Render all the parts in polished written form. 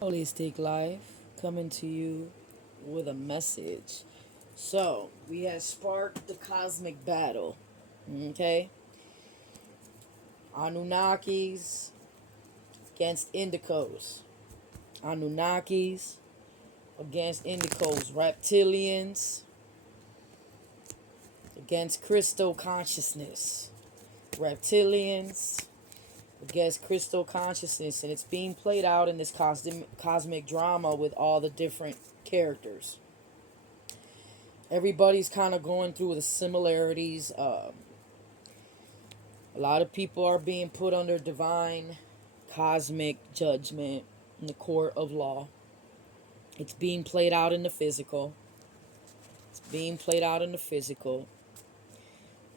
Holistic Life coming to you with a message. So, we have sparked the cosmic battle. Okay? Anunnakis against Indicos. Anunnakis against Indicos. Reptilians against crystal consciousness. Reptilians against crystal consciousness. And it's being played out in this cosmic drama with all the different characters. Everybody's kind of going through the similarities. A lot of people are being put under divine cosmic judgment in the court of law. It's being played out in the physical. It's being played out in the physical.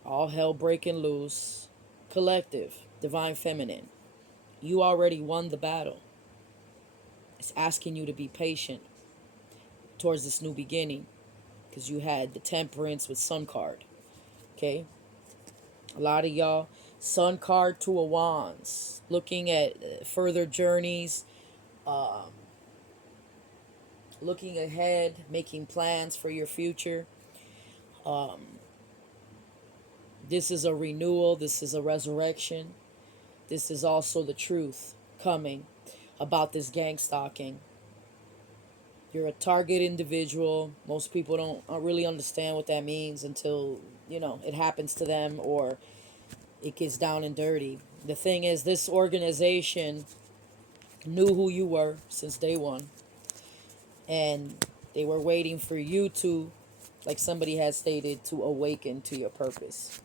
All hell breaking loose. Collective, divine feminine. You already won the battle. It's asking you to be patient towards this new beginning, because you had the temperance with sun card. Okay? A lot of y'all, sun card to a wands, looking at further journeys, um, looking ahead, making plans for your future. Um, this is a renewal. This is a resurrection. This is also the truth coming about this gang stalking. You're a target individual. Most people don't really understand what that means until, it happens to them or it gets down and dirty. The thing is, this organization knew who you were since day one, and they were waiting for you to, like somebody had stated, to awaken to your purpose.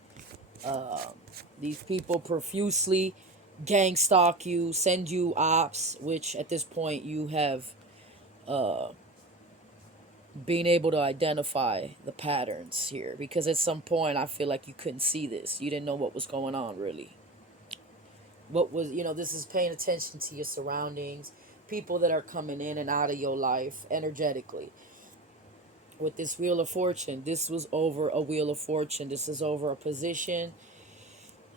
These people profusely gang stalk you, send you ops, which at this point you have been able to identify the patterns here, because at some point I feel like you couldn't see this. You didn't know what was going on really. What was, this is paying attention to your surroundings, people that are coming in and out of your life energetically. With this Wheel of Fortune, this was over a Wheel of Fortune. This is over a position,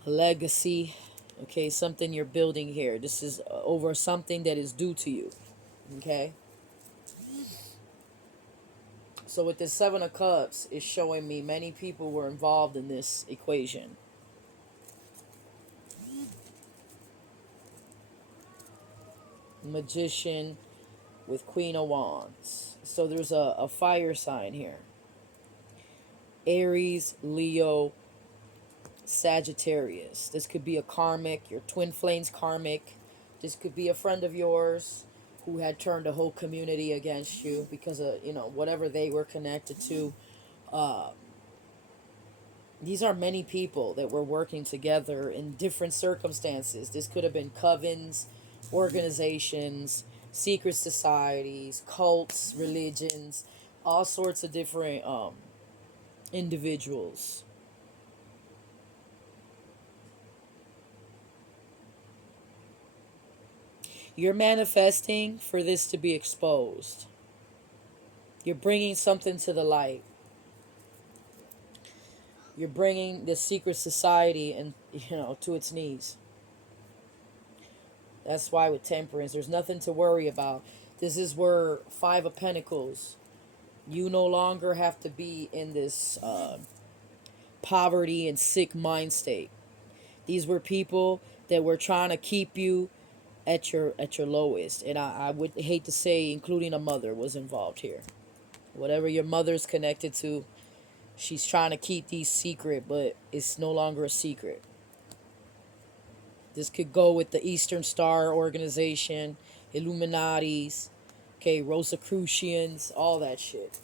a legacy, okay, something you're building here. This is over something that is due to you, okay? So with this Seven of Cups, it's showing me many people were involved in this equation. Magician with Queen of Wands. So there's a fire sign here. Aries, Leo, Sagittarius. This could be a karmic, your twin flames karmic. This could be a friend of yours who had turned a whole community against you because of, whatever they were connected to. Uh, these are many people that were working together in different circumstances. This could have been covens, organizations, secret societies, cults, religions, all sorts of different individuals. You're manifesting for this to be exposed. You're bringing something to the light. You're bringing the secret society and to its knees. That's why with temperance, there's nothing to worry about. This is where Five of Pentacles. You no longer have to be in this poverty and sick mind state. These were people that were trying to keep you at your lowest, and I would hate to say, including a mother was involved here. Whatever your mother's connected to, she's trying to keep these secret, but it's no longer a secret. This could go with the Eastern Star Organization, Illuminatis, okay, Rosicrucians, all that shit.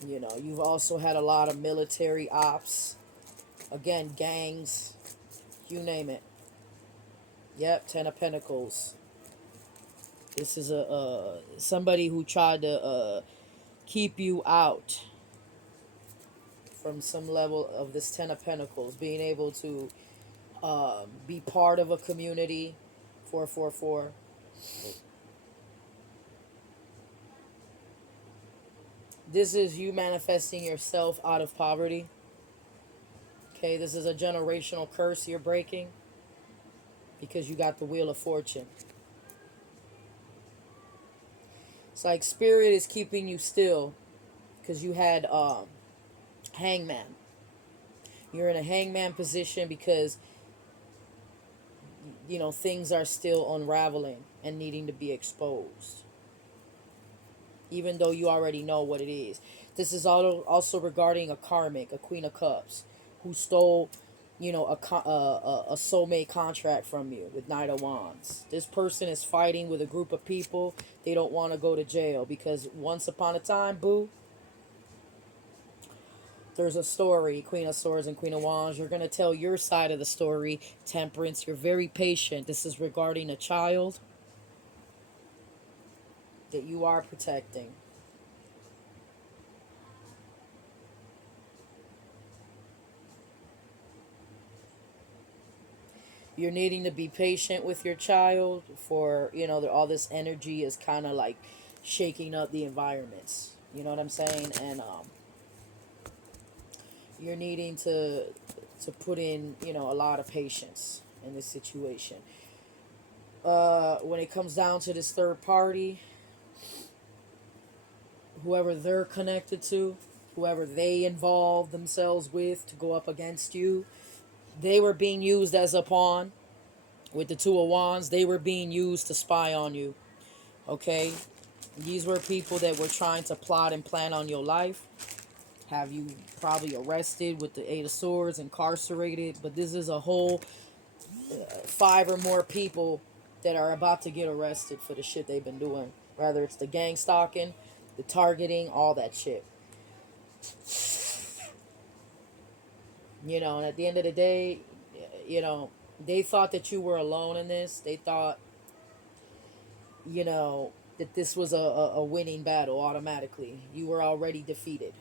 You've also had a lot of military ops. Again, gangs, you name it. Yep, Ten of Pentacles. This is a somebody who tried to keep you out from some level of this Ten of Pentacles, being able to be part of a community. 444. This is you manifesting yourself out of poverty. Okay, this is a generational curse you're breaking. because you got the Wheel of Fortune. It's like spirit is keeping you still because you had hangman. You're in a hangman position because things are still unraveling and needing to be exposed, even though you already know what it is. This is also regarding a karmic, a Queen of Cups, who stole, a soulmate contract from you with Knight of Wands. This person is fighting with a group of people. They don't want to go to jail because once upon a time, boo, there's a story, Queen of Swords and Queen of Wands. You're going to tell your side of the story, Temperance. You're very patient. This is regarding a child that you are protecting. You're needing to be patient with your child for, all this energy is kind of like shaking up the environments. You know what I'm saying? And you're needing to put in, a lot of patience in this situation. When it comes down to this third party, whoever they're connected to, whoever they involve themselves with to go up against you, they were being used as a pawn. With the Two of Wands, they were being used to spy on you. Okay? These were people that were trying to plot and plan on your life. Have you probably arrested with the Eight of Swords, incarcerated. But this is a whole 5 or more people that are about to get arrested for the shit they've been doing. Whether it's the gang stalking, the targeting, all that shit. And at the end of the day, they thought that you were alone in this. They thought, that this was a winning battle automatically. You were already defeated.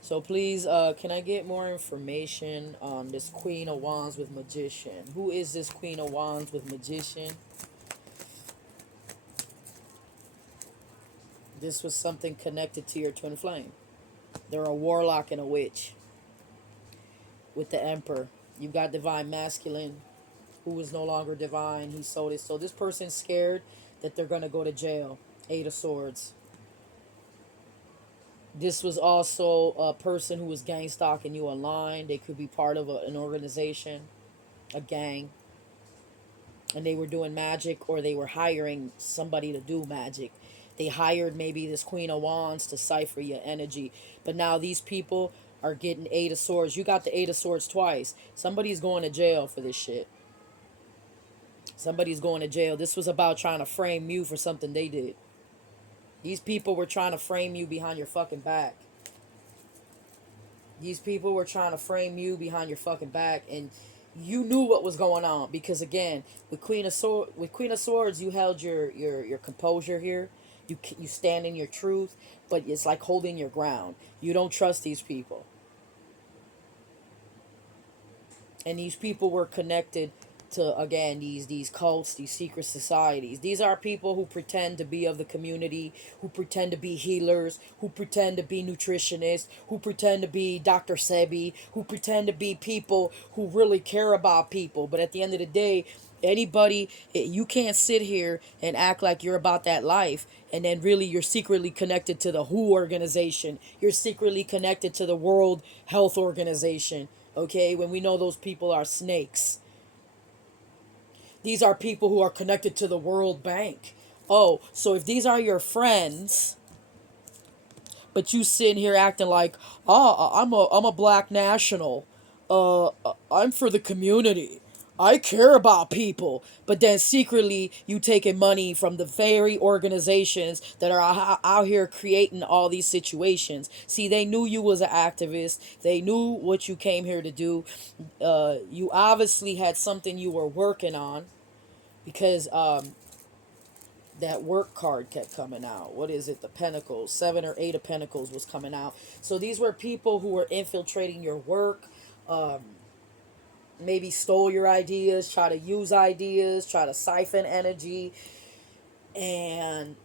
So please, can I get more information on this Queen of Wands with Magician? Who is this Queen of Wands with Magician? This was something connected to your twin flame. They're a warlock and a witch. With the Emperor, you got divine masculine, who is no longer divine. He sold it. So this person's scared that they're gonna go to jail. Eight of Swords. This was also a person who was gang stalking you online. They could be part of an organization, a gang, and they were doing magic, or they were hiring somebody to do magic. They hired maybe this Queen of Wands to cipher your energy. But now these people are getting Eight of Swords. You got the Eight of Swords twice. Somebody's going to jail for this shit. Somebody's going to jail. This was about trying to frame you for something they did. These people were trying to frame you behind your fucking back. These people were trying to frame you behind your fucking back, and you knew what was going on because again, with Queen of Swords, you held your composure here. You stand in your truth, but it's like holding your ground. You don't trust these people, and these people were connected to, again, these cults, these secret societies. These are people who pretend to be of the community, who pretend to be healers, who pretend to be nutritionists, who pretend to be Dr. Sebi, who pretend to be people who really care about people. But at the end of the day, anybody, you can't sit here and act like you're about that life and then really you're secretly connected to the WHO organization. You're secretly connected to the World Health Organization. Okay, when we know those people are snakes. These are people who are connected to the World Bank. Oh, so if these are your friends, but you sitting here acting like, oh, I'm a black national. I'm for the community. I care about people. But then secretly you taking money from the very organizations that are out here creating all these situations. See, they knew you was an activist. They knew what you came here to do. You obviously had something you were working on because that work card kept coming out. What is it? The Pentacles. 7 or 8 of Pentacles was coming out. So these were people who were infiltrating your work, maybe stole your ideas, try to use ideas, try to siphon energy. And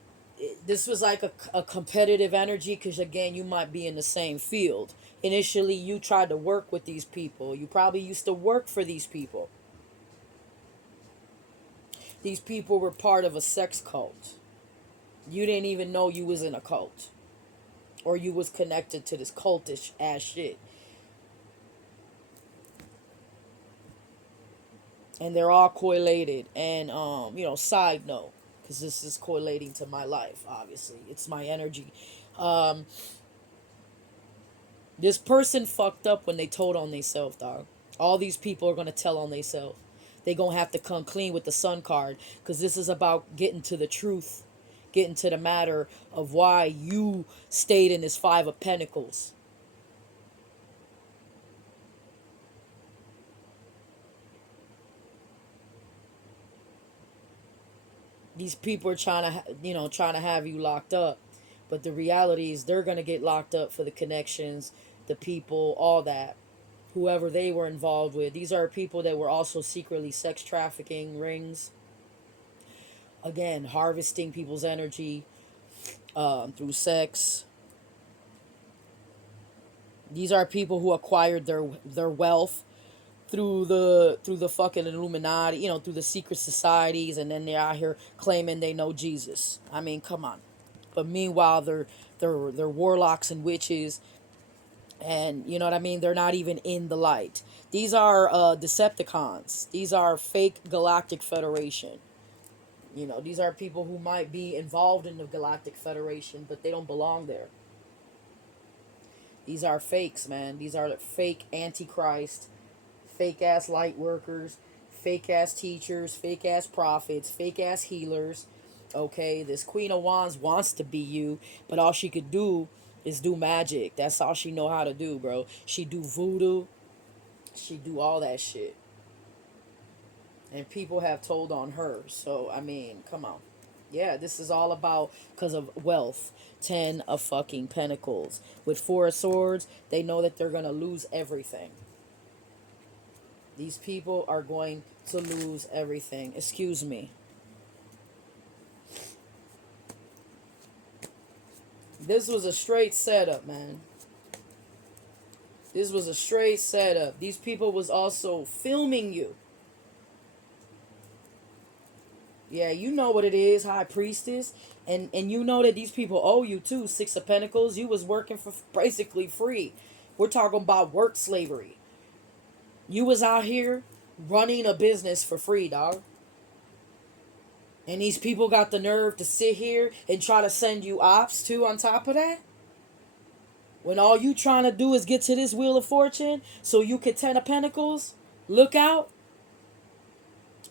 this was like a competitive energy because, again, you might be in the same field. Initially, you tried to work with these people. You probably used to work for these people. These people were part of a sex cult. You didn't even know you was in a cult, or you was connected to this cultish ass shit. And they're all correlated. And side note, because this is correlating to my life. Obviously, it's my energy. Um, this person fucked up when they told on themselves, dog. All these people are gonna tell on themselves. They gonna have to come clean with the sun card, because this is about getting to the truth, getting to the matter of why you stayed in this Five of Pentacles. These people are trying to have you locked up, but the reality is they're gonna get locked up for the connections, the people, all that, whoever they were involved with. These are people that were also secretly sex trafficking rings. Again, harvesting people's energy through sex. These are people who acquired their wealth through the fucking Illuminati, through the secret societies, and then they're out here claiming they know Jesus. I mean, come on. But meanwhile, they're warlocks and witches, and you know what I mean. They're not even in the light. These are Decepticons. These are fake Galactic Federation. These are people who might be involved in the Galactic Federation, but they don't belong there. These are fakes, man. These are fake Antichrist, fake ass light workers, fake ass teachers, fake ass prophets, fake ass healers. Okay, this Queen of Wands wants to be you, but all she could do is do magic. That's all she know how to do, bro. She do voodoo. She do all that shit. And people have told on her. So, I mean, come on. Yeah, this is all about because of wealth. 10 of fucking Pentacles. With 4 of Swords, they know that they're going to lose everything. These people are going to lose everything. Excuse me. This was a straight setup, man. This was a straight setup. These people was also filming you. Yeah, you know what it is, High Priestess. And you know that these people owe you too. 6 of Pentacles, you was working for basically free. We're talking about work slavery. You was out here running a business for free, dog. And these people got the nerve to sit here and try to send you ops too on top of that? When all you trying to do is get to this Wheel of Fortune so you can 10 of Pentacles? Look out.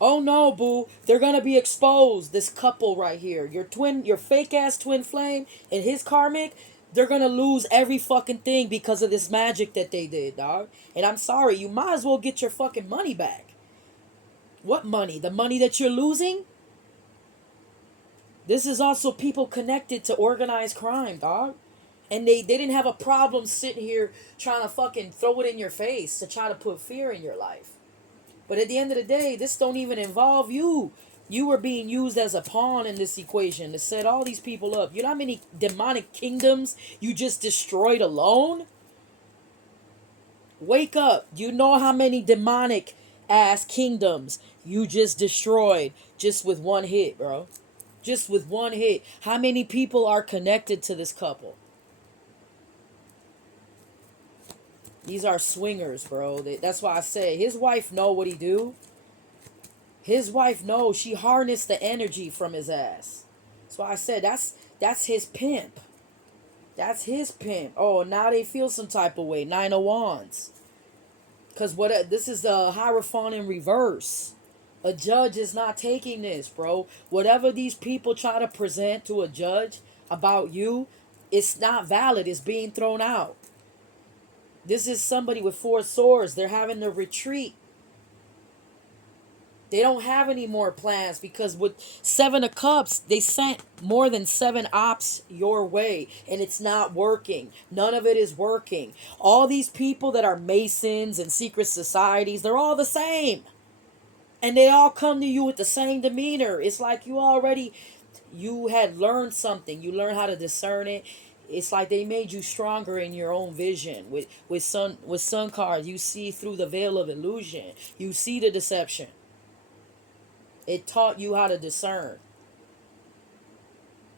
Oh no, boo. They're gonna be exposed. This couple right here. Your fake ass twin flame and his karmic, they're gonna lose every fucking thing because of this magic that they did, dog. And I'm sorry, you might as well get your fucking money back. What money? The money that you're losing? This is also people connected to organized crime, dog. And they didn't have a problem sitting here trying to fucking throw it in your face to try to put fear in your life. But at the end of the day, this don't even involve you. You were being used as a pawn in this equation to set all these people up. You know how many demonic kingdoms you just destroyed alone? Wake up. You know how many demonic ass kingdoms you just destroyed just with one hit, bro. Just with one hit. How many people are connected to this couple? These are swingers, bro. That's why I say his wife know what he do. His wife knows. She harnessed the energy from his ass. That's why I said that's his pimp. That's his pimp. Oh, now they feel some type of way. 9 of Wands. Because this is the Hierophant in reverse. A judge is not taking this, bro. Whatever these people try to present to a judge about you, it's not valid. It's being thrown out. This is somebody with 4 swords. They're having to retreat. They don't have any more plans because with 7 of Cups, they sent more than 7 ops your way. And it's not working. None of it is working. All these people that are Masons and secret societies, they're all the same. And they all come to you with the same demeanor. It's like you already You had learned something. You learned how to discern it. It's like they made you stronger in your own vision. With sun cards, you see through the veil of illusion. You see the deception. It taught you how to discern.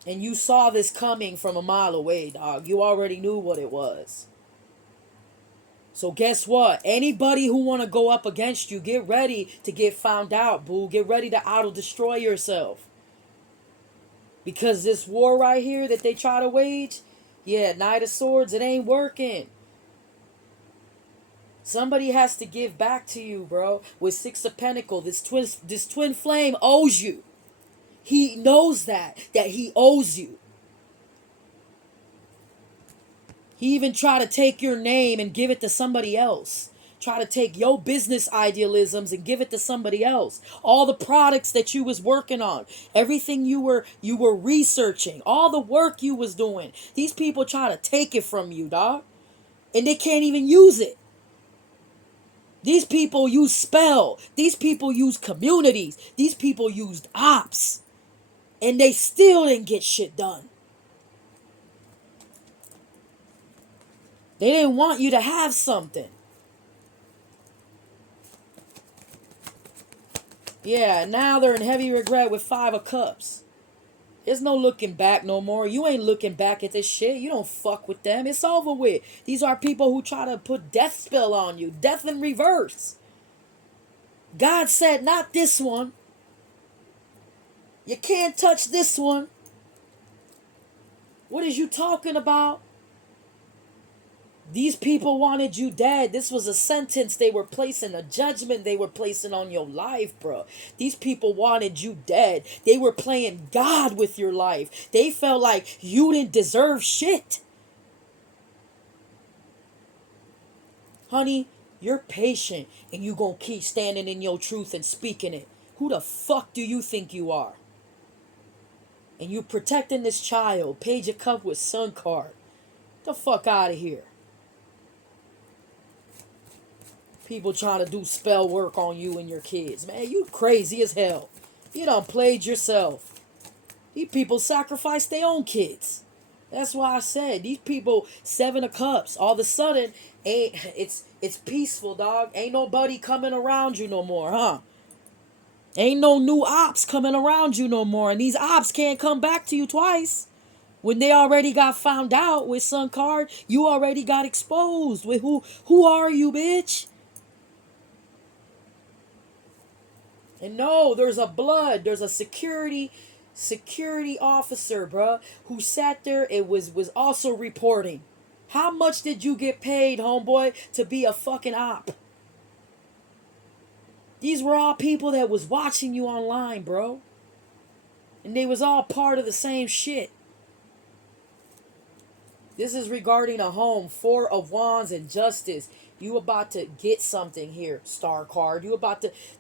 And you saw this coming from a mile away, dog. You already knew what it was. So guess what? Anybody who want to go up against you, get ready to get found out, boo. Get ready to auto-destroy yourself. Because this war right here that they try to wage, yeah, Knight of Swords, it ain't working. Somebody has to give back to you, bro. With Six of Pentacles, this twin flame owes you. He knows that he owes you. He even tried to take your name and give it to somebody else. Try to take your business idealisms and give it to somebody else. All the products that you was working on, everything you were researching, all the work you was doing. These people try to take it from you, dog. And they can't even use it. These people use spell. These people use communities. These people used ops. And they still didn't get shit done. They didn't want you to have something. Yeah, now they're in heavy regret with 5 of Cups. There's no looking back no more. You ain't looking back at this shit. You don't fuck with them. It's over with. These are people who try to put death spell on you. Death in reverse. God said, not this one. You can't touch this one. What is you talking about? These people wanted you dead. This was a sentence they were placing, a judgment they were placing on your life, bro. These people wanted you dead. They were playing God with your life. They felt like you didn't deserve shit. Honey, you're patient and you gonna keep standing in your truth and speaking it. Who the fuck do you think you are? And you protecting this child. Page of Cup with Sun card. Get the fuck out of here. People trying to do spell work on you and your kids. Man, you crazy as hell. You done played yourself. These people sacrifice their own kids. That's why I said, these people, 7 of Cups, all of a sudden, it's peaceful, dog. Ain't nobody coming around you no more, huh? Ain't no new ops coming around you no more. And these ops can't come back to you twice. When they already got found out with Sun card, you already got exposed. With who are you, bitch? And no, there's a security officer, bruh, who sat there and was also reporting. How much did you get paid, homeboy, to be a fucking op? These were all people that was watching you online, bro. And they was all part of the same shit. This is regarding a home. 4 of Wands and Justice. You about to get something here, Star card.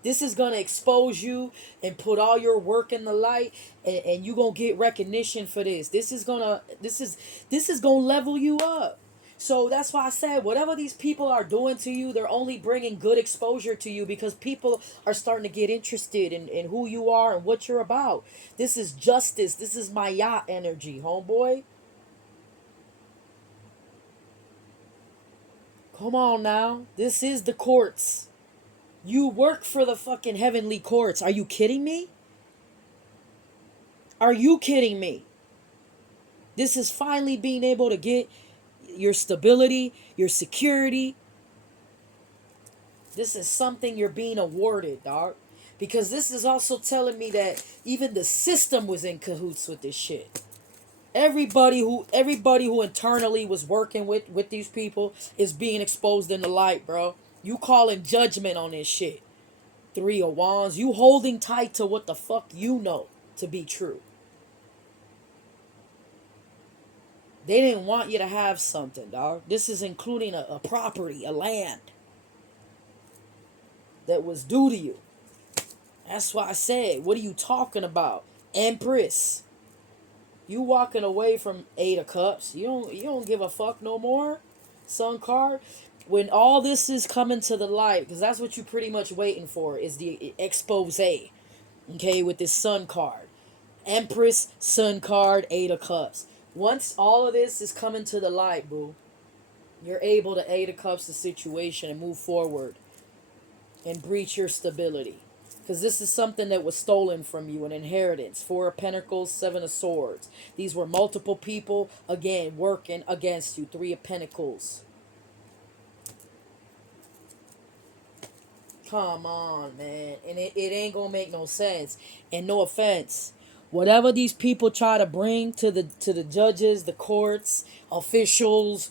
This is going to expose you and put all your work in the light, and you going to get recognition for this. This is going to level you up. So that's why I said, whatever these people are doing to you, they're only bringing good exposure to you, because people are starting to get interested in who you are and what you're about. This is justice. This is my yacht energy, homeboy. Come on now. This is the courts. You work for the fucking heavenly courts. Are you kidding me? Are you kidding me? This is finally being able to get your stability, your security. This is something you're being awarded, dog. Because this is also telling me that even the system was in cahoots with this shit. Everybody who internally was working with these people is being exposed in the light, bro. You calling judgment on this shit. 3 of Wands. You holding tight to what the fuck you know to be true. They didn't want you to have something, dog. This is including a property, a land that was due to you. That's why I said, what are you talking about? Empress. You walking away from 8 of Cups. You don't give a fuck no more. Sun card. When all this is coming to the light, because that's what you pretty much waiting for, is the expose. Okay, with this Sun card. Empress, Sun card, Eight of Cups. Once all of this is coming to the light, boo, you're able to Eight of Cups the situation and move forward and breach your stability. Because this is something that was stolen from you, an inheritance. Four of Pentacles, Seven of Swords. These were multiple people, again, working against you. Three of Pentacles. Come on, man. And it ain't gonna make no sense. And no offense. Whatever these people try to bring to the judges, the courts, officials,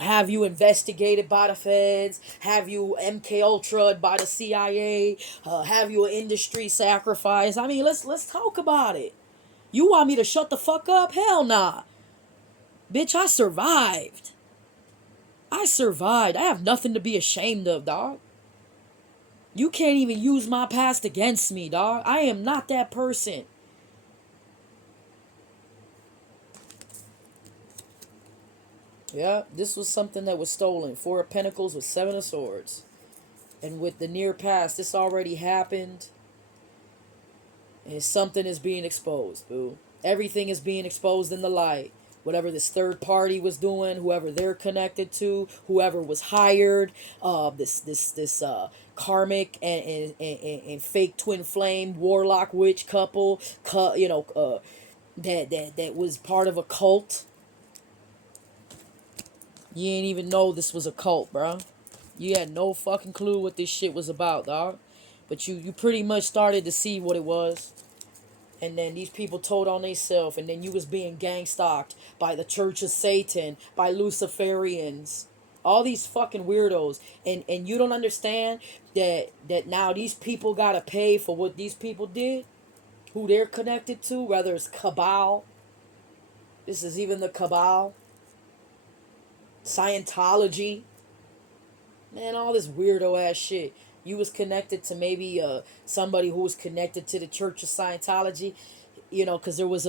have you investigated by the feds, have you MK Ultra'd by the CIA, have you an industry sacrifice. I mean, let's talk about it. You want me to shut the fuck up? Hell nah. Bitch, I survived. I survived. I have nothing to be ashamed of, dog. You can't even use my past against me, dog. I am not that person. Yeah, this was something that was stolen. Four of Pentacles with Seven of Swords. And with the near past, this already happened. And something is being exposed, boo. Everything is being exposed in the light. Whatever this third party was doing, whoever they're connected to, whoever was hired, this karmic and fake twin flame warlock witch couple, that was part of a cult. You ain't even know this was a cult, bro. You had no fucking clue what this shit was about, dog. But you pretty much started to see what it was. And then these people told on themselves, and then you was being gang stalked by the Church of Satan, by Luciferians, all these fucking weirdos, and you don't understand that now these people gotta pay for what these people did, who they're connected to, whether it's cabal. This is even the cabal, Scientology, man, all this weirdo ass shit. You was connected to maybe somebody who was connected to the Church of Scientology, because there was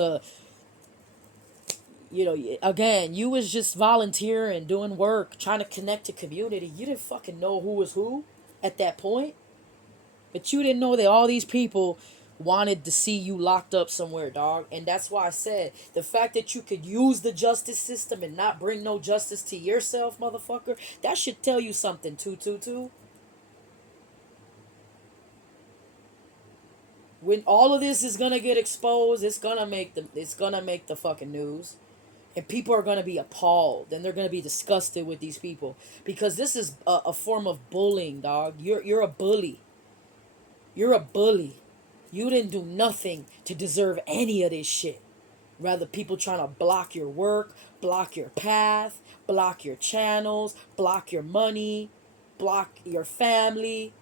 again, you was just volunteering, doing work, trying to connect to community. You didn't fucking know who was who at that point. But you didn't know that all these people wanted to see you locked up somewhere, dog. And that's why I said the fact that you could use the justice system and not bring no justice to yourself, motherfucker, that should tell you something, 222. When all of this is gonna get exposed, it's gonna make the fucking news. And people are going to be appalled, and they're going to be disgusted with these people, because this is a form of bullying, dog. You're a bully. You're a bully. You didn't do nothing to deserve any of this shit. Rather, people trying to block your work, block your path, block your channels, block your money, block your family.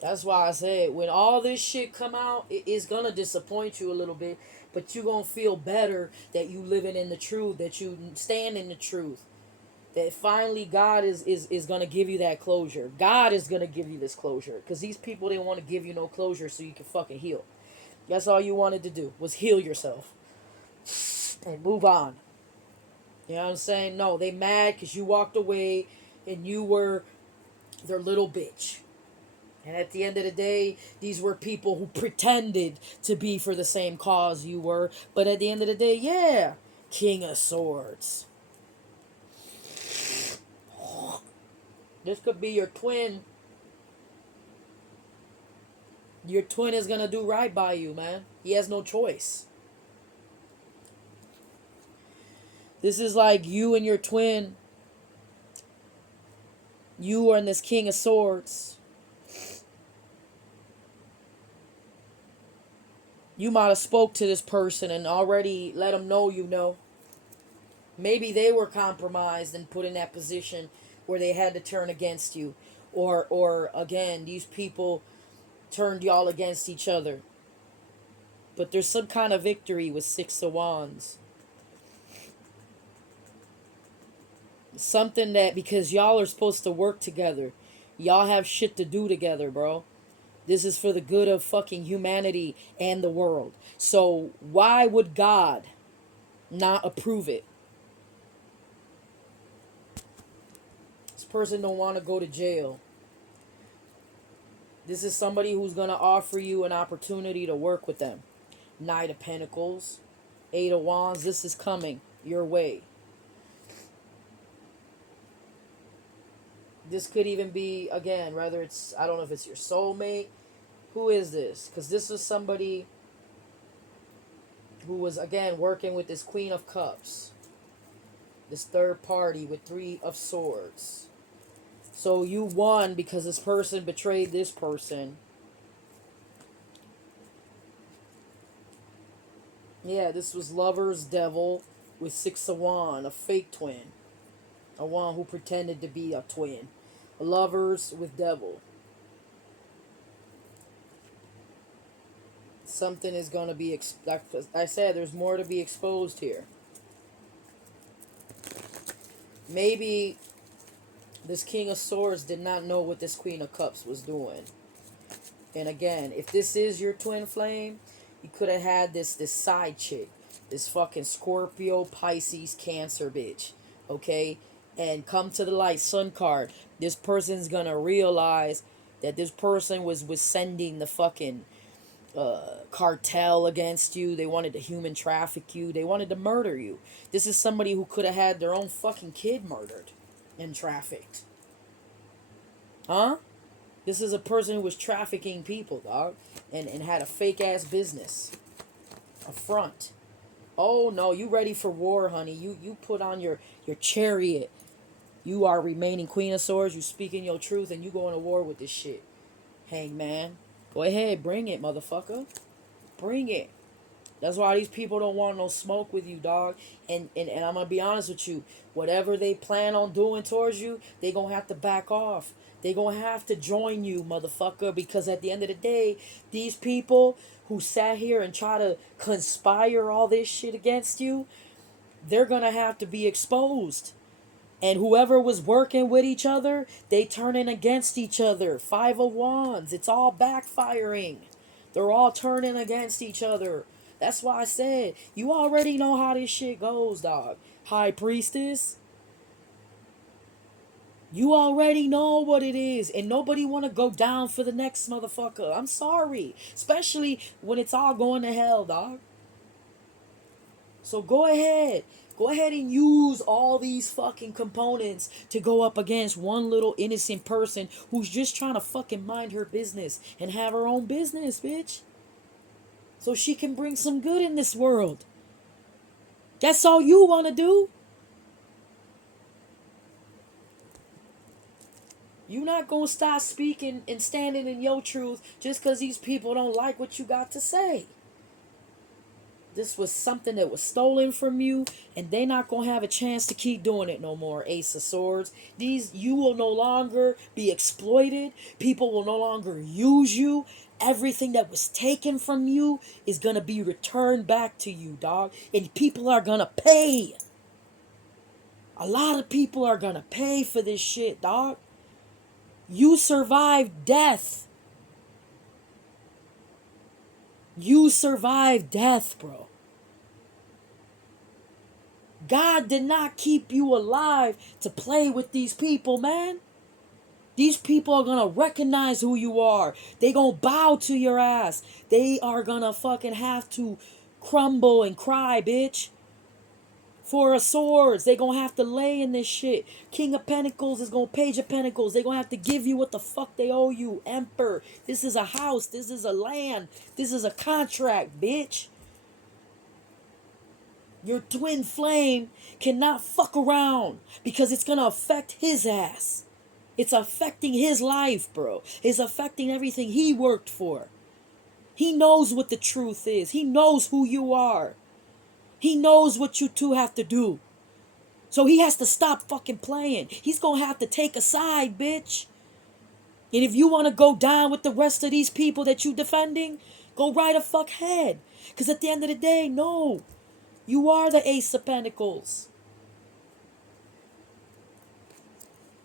That's why I said when all this shit come out, it's gonna disappoint you a little bit, but you gonna feel better that you living in the truth, that you stand in the truth. That finally God is gonna give you that closure. God is gonna give you this closure. Because these people didn't want to give you no closure so you can fucking heal. That's all you wanted to do was heal yourself. And move on. You know what I'm saying? No, they mad because you walked away and you were their little bitch. And at the end of the day, these were people who pretended to be for the same cause you were. But at the end of the day, yeah, King of Swords. This could be your twin. Your twin is going to do right by you, man. He has no choice. This is like you and your twin. You are in this King of Swords. You might have spoke to this person and already let them know you know. Maybe they were compromised and put in that position where they had to turn against you. Or again, these people turned y'all against each other. But there's some kind of victory with Six of Wands. Something that, because y'all are supposed to work together. Y'all have shit to do together, bro. This is for the good of fucking humanity and the world. So why would God not approve it? This person don't want to go to jail. This is somebody who's going to offer you an opportunity to work with them. Knight of Pentacles, Eight of Wands. This is coming your way. This could even be, again, whether it's, I don't know if it's your soulmate. Who is this? Because this is somebody who was, again, working with this Queen of Cups. This third party with Three of Swords. So you won because this person betrayed this person. Yeah, this was Lover's Devil with Six of Wands, a fake twin. A one who pretended to be a twin. Lovers with Devil. Something is going to be, like I said, there's more to be exposed here. Maybe this King of Swords did not know what this Queen of Cups was doing. And again, if this is your twin flame, you could have had this side chick. This fucking Scorpio, Pisces, Cancer bitch. Okay? And come to the light, Sun card. This person's going to realize that this person was sending the fucking cartel against you. They wanted to human traffic you. They wanted to murder you. This is somebody who could have had their own fucking kid murdered and trafficked. Huh? This is a person who was trafficking people, dog. And had a fake ass business. A front. Oh no, you ready for war, honey. You put on your chariot. You are remaining Queen of Swords. You speaking your truth and you going to war with this shit. Hangman. Go ahead, bring it, motherfucker. Bring it. That's why these people don't want no smoke with you, dog. And I'm going to be honest with you. Whatever they plan on doing towards you, they going to have to back off. They going to have to join you, motherfucker. Because at the end of the day, these people who sat here and try to conspire all this shit against you, they're going to have to be exposed. And whoever was working with each other, they turning against each other. Five of Wands. It's all backfiring. They're all turning against each other. That's why I said, you already know how this shit goes, dog. High Priestess. You already know what it is. And nobody want to go down for the next motherfucker. I'm sorry. Especially when it's all going to hell, dog. So go ahead. Go ahead and use all these fucking components to go up against one little innocent person who's just trying to fucking mind her business and have her own business, bitch. So she can bring some good in this world. That's all you want to do. You're not going to stop speaking and standing in your truth just because these people don't like what you got to say. This was something that was stolen from you, and they're not going to have a chance to keep doing it no more, Ace of Swords. You will no longer be exploited. People will no longer use you. Everything that was taken from you is going to be returned back to you, dog. And people are going to pay. A lot of people are going to pay for this shit, dog. You survived death. You survived death, bro. God did not keep you alive to play with these people, man. These people are going to recognize who you are. They going to bow to your ass. They are going to fucking have to crumble and cry, bitch. Four of Swords. They going to have to lay in this shit. King of Pentacles is going to Page of Pentacles. They going to have to give you what the fuck they owe you. Emperor. This is a house. This is a land. This is a contract, bitch. Your twin flame cannot fuck around because it's going to affect his ass. It's affecting his life, bro. It's affecting everything he worked for. He knows what the truth is. He knows who you are. He knows what you two have to do. So he has to stop fucking playing. He's going to have to take a side, bitch. And if you want to go down with the rest of these people that you defending, go right a fuck head. Because at the end of the day, no. You are the Ace of Pentacles.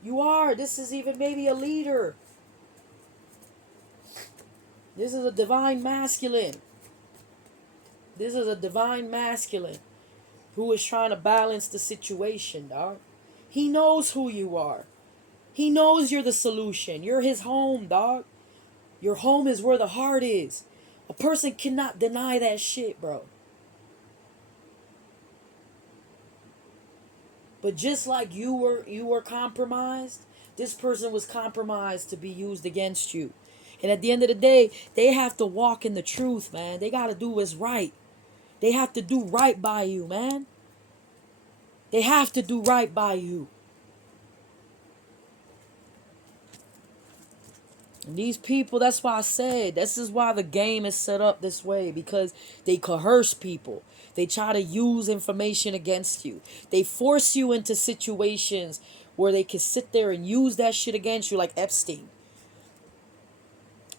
You are. This is even maybe a leader. This is a divine masculine. This is a divine masculine who is trying to balance the situation, dog. He knows who you are. He knows you're the solution. You're his home, dog. Your home is where the heart is. A person cannot deny that shit, bro. But just like you were compromised, this person was compromised to be used against you. And at the end of the day, they have to walk in the truth, man. They got to do what's right. They have to do right by you, man. They have to do right by you. And these people, that's why I said, this is why the game is set up this way, because they coerce people. They try to use information against you. They force you into situations where they can sit there and use that shit against you, like Epstein.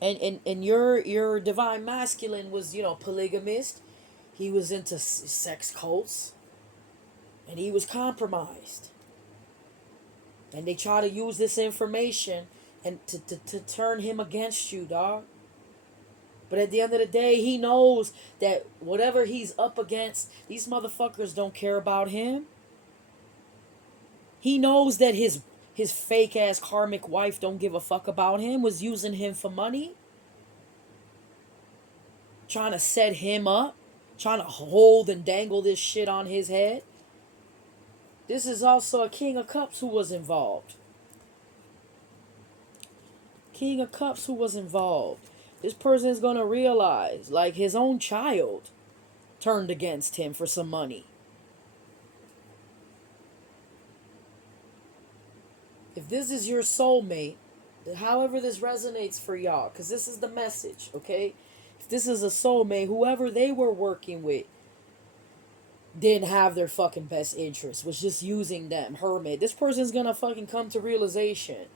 And your divine masculine was, polygamist. He was into sex cults, and he was compromised. And they try to use this information and to turn him against you, dog. But at the end of the day, he knows that whatever he's up against, these motherfuckers don't care about him. He knows that his fake ass karmic wife don't give a fuck about him, was using him for money, trying to set him up, trying to hold and dangle this shit on his head. This is also a King of Cups who was involved. King of Cups who was involved. This person is going to realize, like, his own child turned against him for some money. If this is your soulmate, however this resonates for y'all, because this is the message, okay? If this is a soulmate, whoever they were working with didn't have their fucking best interest, was just using them. Hermit. This person's going to fucking come to realization.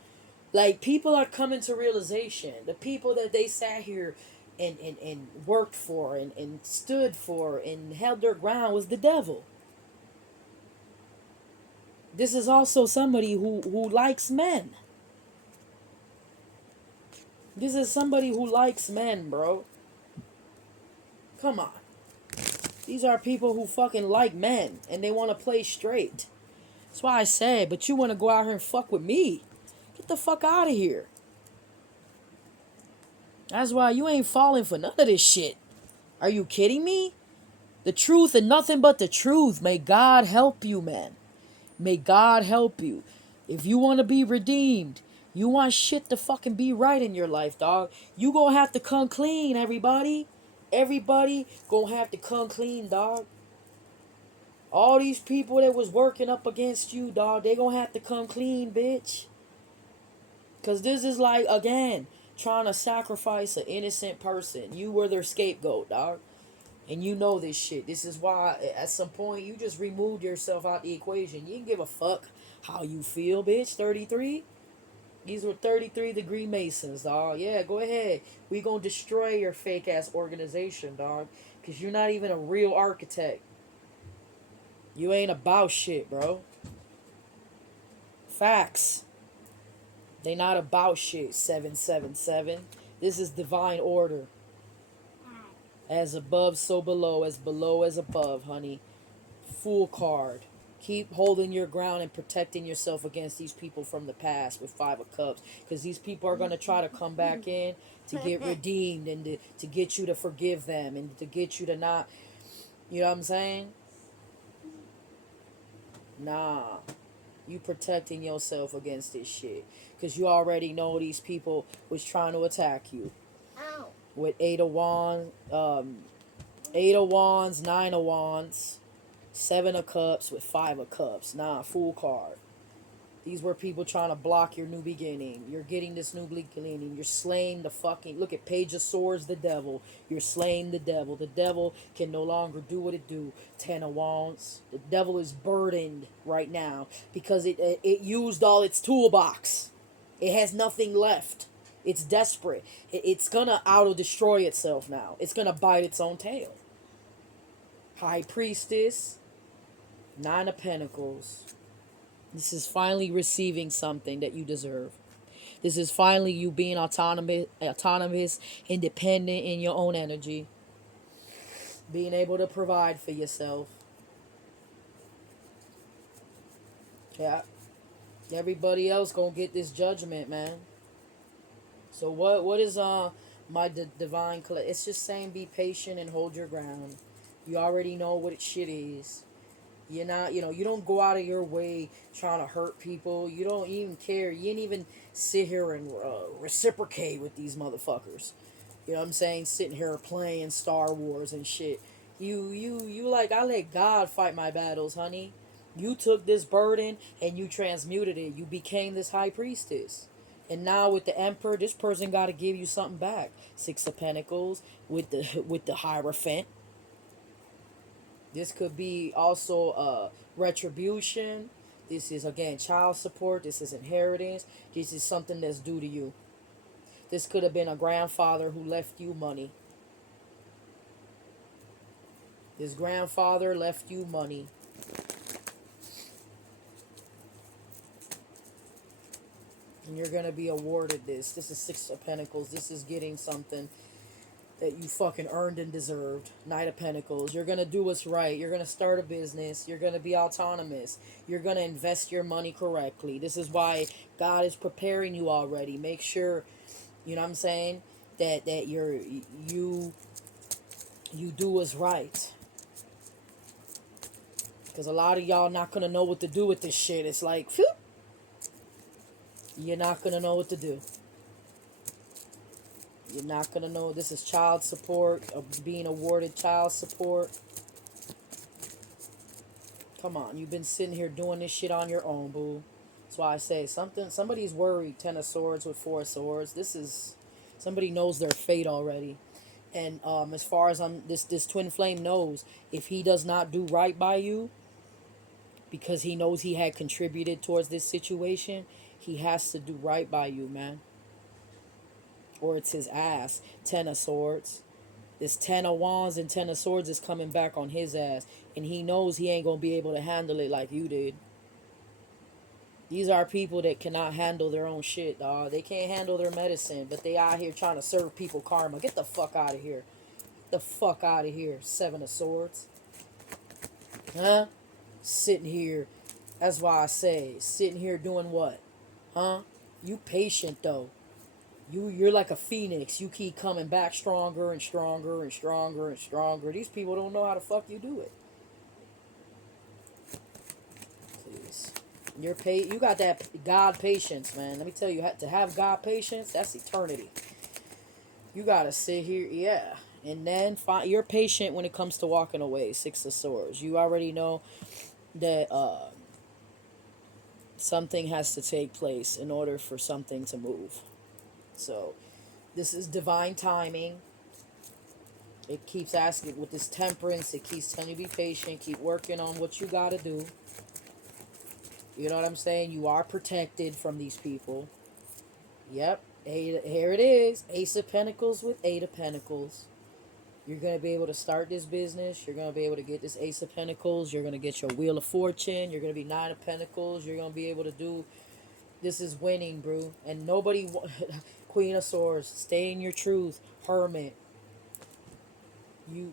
Like, people are coming to realization. The people that they sat here and worked for and stood for and held their ground was the devil. This is also somebody who likes men. This is somebody who likes men, bro. Come on. These are people who fucking like men and they want to play straight. That's why I said, but you want to go out here and fuck with me. Get the fuck out of here. That's why you ain't falling for none of this shit. Are you kidding me? The truth and nothing but the truth. May God help you, man. May God help you. If you want to be redeemed, you want shit to fucking be right in your life, dog. You gonna have to come clean, everybody. Everybody gonna have to come clean, dog. All these people that was working up against you, dog, they gonna have to come clean, bitch. Because this is like, again, trying to sacrifice an innocent person. You were their scapegoat, dog. And you know this shit. This is why at some point you just removed yourself out the equation. You didn't give a fuck how you feel, bitch. 33? These were 33-degree Masons, dog. Yeah, go ahead. We gonna destroy your fake ass organization, dog. Because you're not even a real architect. You ain't about shit, bro. Facts. They not about shit. 777. This is divine order. As above, so below. As below, as above, honey. Fool card. Keep holding your ground and protecting yourself against these people from the past with 5 of Cups. Because these people are going to try to come back in to get redeemed and to get you to forgive them and to get you to not, you know what I'm saying? Nah. You protecting yourself against this shit. Because you already know these people was trying to attack you. Ow. With 8 of Wands, 8 of Wands, 9 of Wands, 7 of Cups with 5 of Cups. Nah, Fool card. These were people trying to block your new beginning. You're getting this new beginning. You're slaying the fucking... Look at Page of Swords, the devil. You're slaying the devil. The devil can no longer do what it do. 10 of Wands. The devil is burdened right now because it used all its toolbox. It has nothing left. It's desperate. It's gonna auto-destroy itself now. It's gonna bite its own tail. High Priestess. 9 of Pentacles. This is finally receiving something that you deserve. This is finally you being autonomous, independent in your own energy. Being able to provide for yourself. Yeah. Everybody else gonna get this judgment, man. So what is my divine it's just saying be patient and hold your ground. You already know what shit is. You're not, you don't go out of your way trying to hurt people. You don't even care. You ain't even sit here and reciprocate with these motherfuckers. You know what I'm saying? Sitting here playing Star Wars and shit. You like, I let God fight my battles, honey. You took this burden and you transmuted it. You became this high priestess. And now with the emperor, this person got to give you something back. Six of Pentacles with the with the Hierophant. This could be also retribution. This is again child support. This is inheritance. This is something that's due to you. This could have been a grandfather who left you money. This grandfather left you money. And you're going to be awarded this. This is Six of Pentacles. This is getting something that you fucking earned and deserved. Knight of Pentacles. You're going to do what's right. You're going to start a business. You're going to be autonomous. You're going to invest your money correctly. This is why God is preparing you already. Make sure, you know what I'm saying, that you do what's right. Because a lot of y'all not going to know what to do with this shit. It's like, phew, you're not going to know what to do. You're not going to know. This is child support, being awarded child support. Come on, you've been sitting here doing this shit on your own, boo. That's why I say somebody's worried. Ten of Swords with Four of Swords. This is, somebody knows their fate already. And as far as this twin flame knows, if he does not do right by you, because he knows he had contributed towards this situation, he has to do right by you, man. Or it's his ass. Ten of Swords. This Ten of Wands and Ten of Swords is coming back on his ass. And he knows he ain't going to be able to handle it like you did. These are people that cannot handle their own shit, dog. They can't handle their medicine, but they out here trying to serve people karma. Get the fuck out of here. Get the fuck out of here. Seven of Swords. Huh? Sitting here. That's why I say, sitting here doing what? Huh? You patient, though. You're like a phoenix. You keep coming back stronger and stronger and stronger and stronger. These people don't know how the fuck you do it. Please. You got that God patience, man. Let me tell you, to have God patience, that's eternity. You gotta sit here, yeah. And then you're patient when it comes to walking away. Six of Swords. You already know that something has to take place in order for something to move. So this is divine timing. It keeps asking with this temperance. It keeps telling you to be patient. Keep working on what you got to do. You know what I'm saying? You are protected from these people. Yep. Here it is. Ace of Pentacles with Eight of Pentacles. You're going to be able to start this business. You're going to be able to get this Ace of Pentacles. You're going to get your Wheel of Fortune. You're going to be Nine of Pentacles. You're going to be able to do... This is winning, bro. And nobody... Queen of Swords. Stay in your truth. Hermit.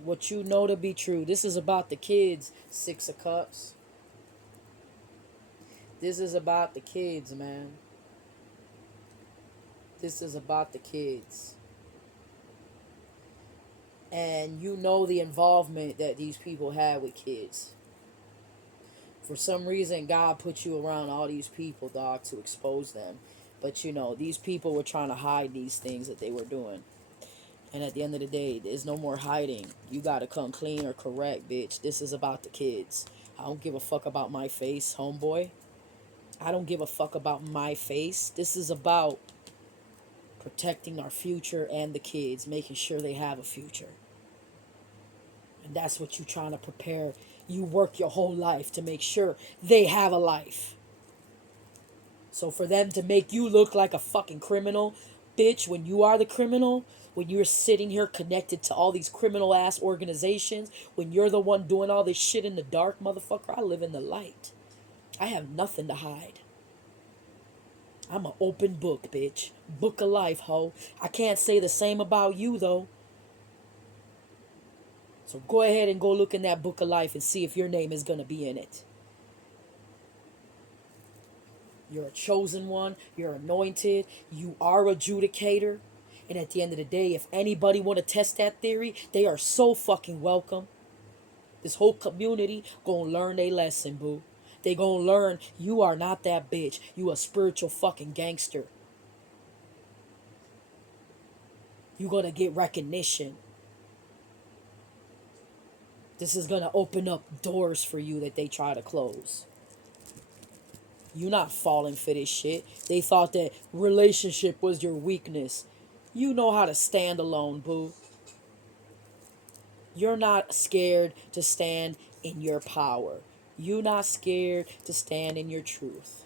What you know to be true. This is about the kids. Six of Cups. This is about the kids, man. This is about the kids. And you know the involvement that these people had with kids. For some reason, God put you around all these people, dog, to expose them. But, you know, these people were trying to hide these things that they were doing. And at the end of the day, there's no more hiding. You got to come clean or correct, bitch. This is about the kids. I don't give a fuck about my face, homeboy. I don't give a fuck about my face. This is about protecting our future and the kids, making sure they have a future. And that's what you're trying to prepare. You work your whole life to make sure they have a life. So for them to make you look like a fucking criminal, bitch, when you are the criminal, when you're sitting here connected to all these criminal ass organizations, when you're the one doing all this shit in the dark, motherfucker, I live in the light. I have nothing to hide. I'm an open book, bitch. Book of life, ho. I can't say the same about you, though. So go ahead and go look in that book of life and see if your name is going to be in it. You're a chosen one. You're anointed. You are a adjudicator. And at the end of the day, if anybody want to test that theory, they are so fucking welcome. This whole community gonna learn their lesson, boo. They gonna learn you are not that bitch. You a spiritual fucking gangster. You gonna get recognition. This is gonna open up doors for you that they try to close. You not falling for this shit. They thought that relationship was your weakness. You know how to stand alone, boo. You're not scared to stand in your power. You're not scared to stand in your truth.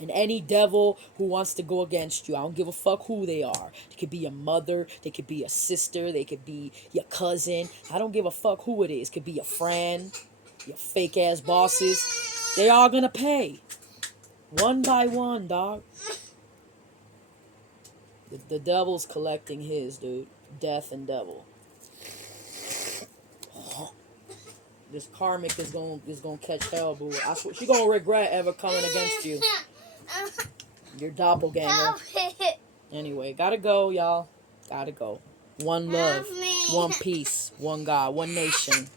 And any devil who wants to go against you, I don't give a fuck who they are. They could be your mother, they could be a sister, they could be your cousin. I don't give a fuck who it is. It could be your friend, your fake ass bosses. They are gonna pay. One by one, dog. The devil's collecting his, dude. Death and devil. This karmic is gonna catch hell, boo. I swear, she gonna regret ever coming against you. Your doppelganger. Anyway, gotta go, y'all. Gotta go. One love, one peace, one God, one nation.